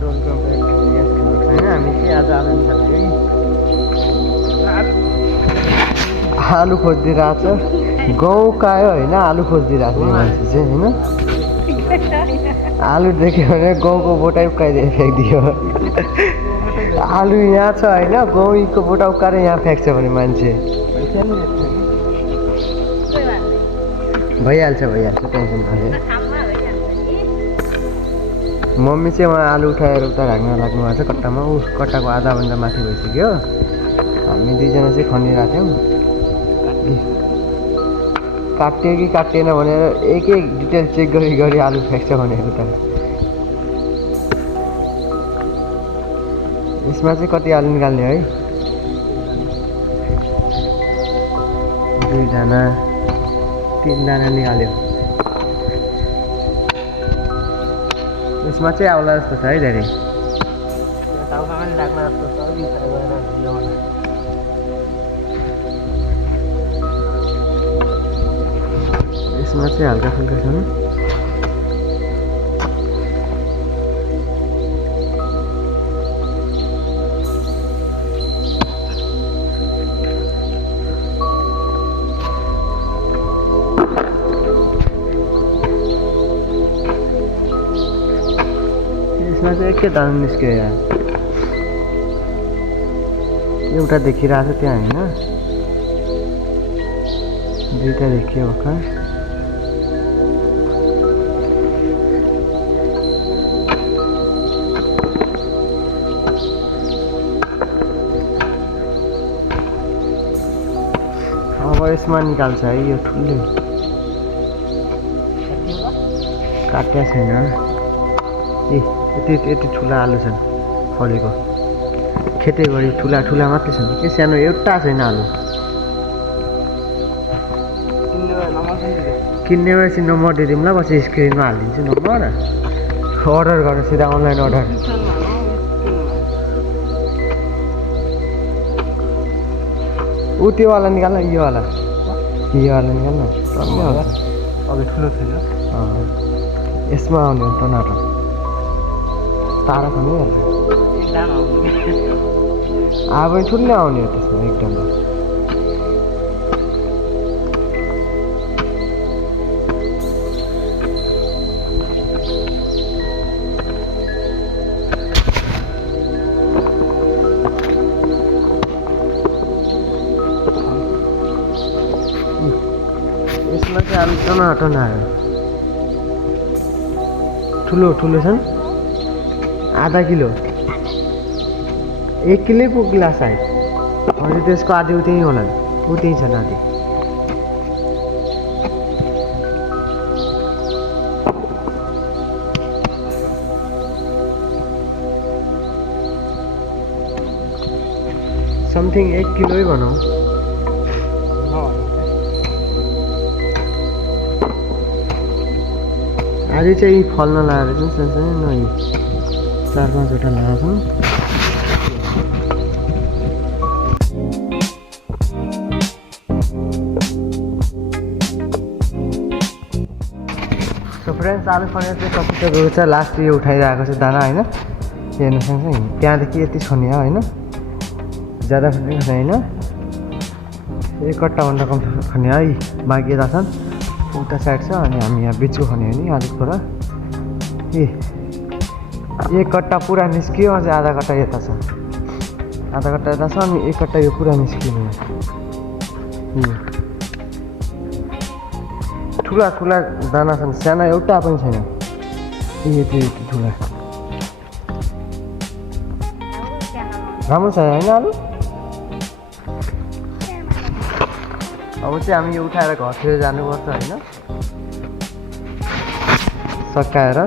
होइन हामी चाहिँ आज आलु निकाल्यो है आलु खोजिदिइरहेको छ गाउँ कायो होइन आलु खोजिदिइरहेको छ मान्छे चाहिँ होइन आलु देख्यो भने गाउँको बोटा उकाइदिएर फ्याँकिदियो आलु यहाँ छ होइन गाउँको बोटा उकाएर यहाँ फ्याँक्छ भने मान्छे भइहाल्छ टेन्सन छैन मम्मी चाहिँ उहाँ आलु उठाएर उता राख्न लाग्नु भएको छ कट्टामा ऊ कट्टाको आधाभन्दा माथि भइसक्यो हामी दुईजना चाहिँ खनिरहेको थियौँ काटियो कि काटिएन भनेर एक डिटेल चेक गरी आलु फ्याँक्छ भनेर त यसमा चाहिँ कति आलु निकाल्ने है 2 जना 3 जना निकाल्यो यसमा चाहिँ आउला जस्तो छ है धेरै यसमा चाहिँ हल्का फुल्का छन् यसमा चाहिँ एकै दाम निस्क्यो यार एउटा देखिरहेको छ त्यहाँ होइन 2टा देखियो भर्खर अब यसमा निकाल्छ है यो ठुलो काट्या छैन यति ठुला आलु छन् फलेको खेतै गरी ठुला मात्रै छन् के सानो एउटा छैन आलु किन्ने भएपछि नम्बर दिदिउँ ल पछि स्क्रिनमा हालिदिन्छु नम्बर अर्डर गर्नु सिधा अनलाइन अर्डर ऊ त्योवाला निकाल्न योवाला निकाल्न अब ठुलो छैन यसमा आउने हो टमाटर तारा खनिहाल्छ अब ठुलो आउने हो त्यसमा एकदम यसमा चाहिँ आलु टमाटर आयो ठुलो छन् आधा किलो 1 किलो पुग्ला सायद अनि त्यसको आधी उतै होला उतै छन् आधी समथिङ 1 किलो भनौँ आधी चाहिँ फल्न लगाएर चाहिँ सानसानो 4-5वटा लगाएको सो फ्रेन्ड्स आलु खनेर चाहिँ सकिसकेको छ लास्ट यो उठाइरहेको छ दाना होइन हेर्नु सँगसँगै त्यहाँदेखि यति खन्यो होइन ज्यादा पनि छैन 1 कट्टाभन्दा कम खन्यो है बाँकी यता छन् उता साइड छ अनि हामी यहाँ बिचको खन्यो नि अलिक थोडा 1 कट्टा पुरा निस्कियो अझै आधा कट्टा यता छ अनि 1 कट्टा यो पुरा निस्किनु ठुला दाना छन् साना एउटा पनि छैन यति ठुला राम्रो छ होइन आलु अब चाहिँ हामी यो उठाएर घरतिर जानुपर्छ होइन सकाएर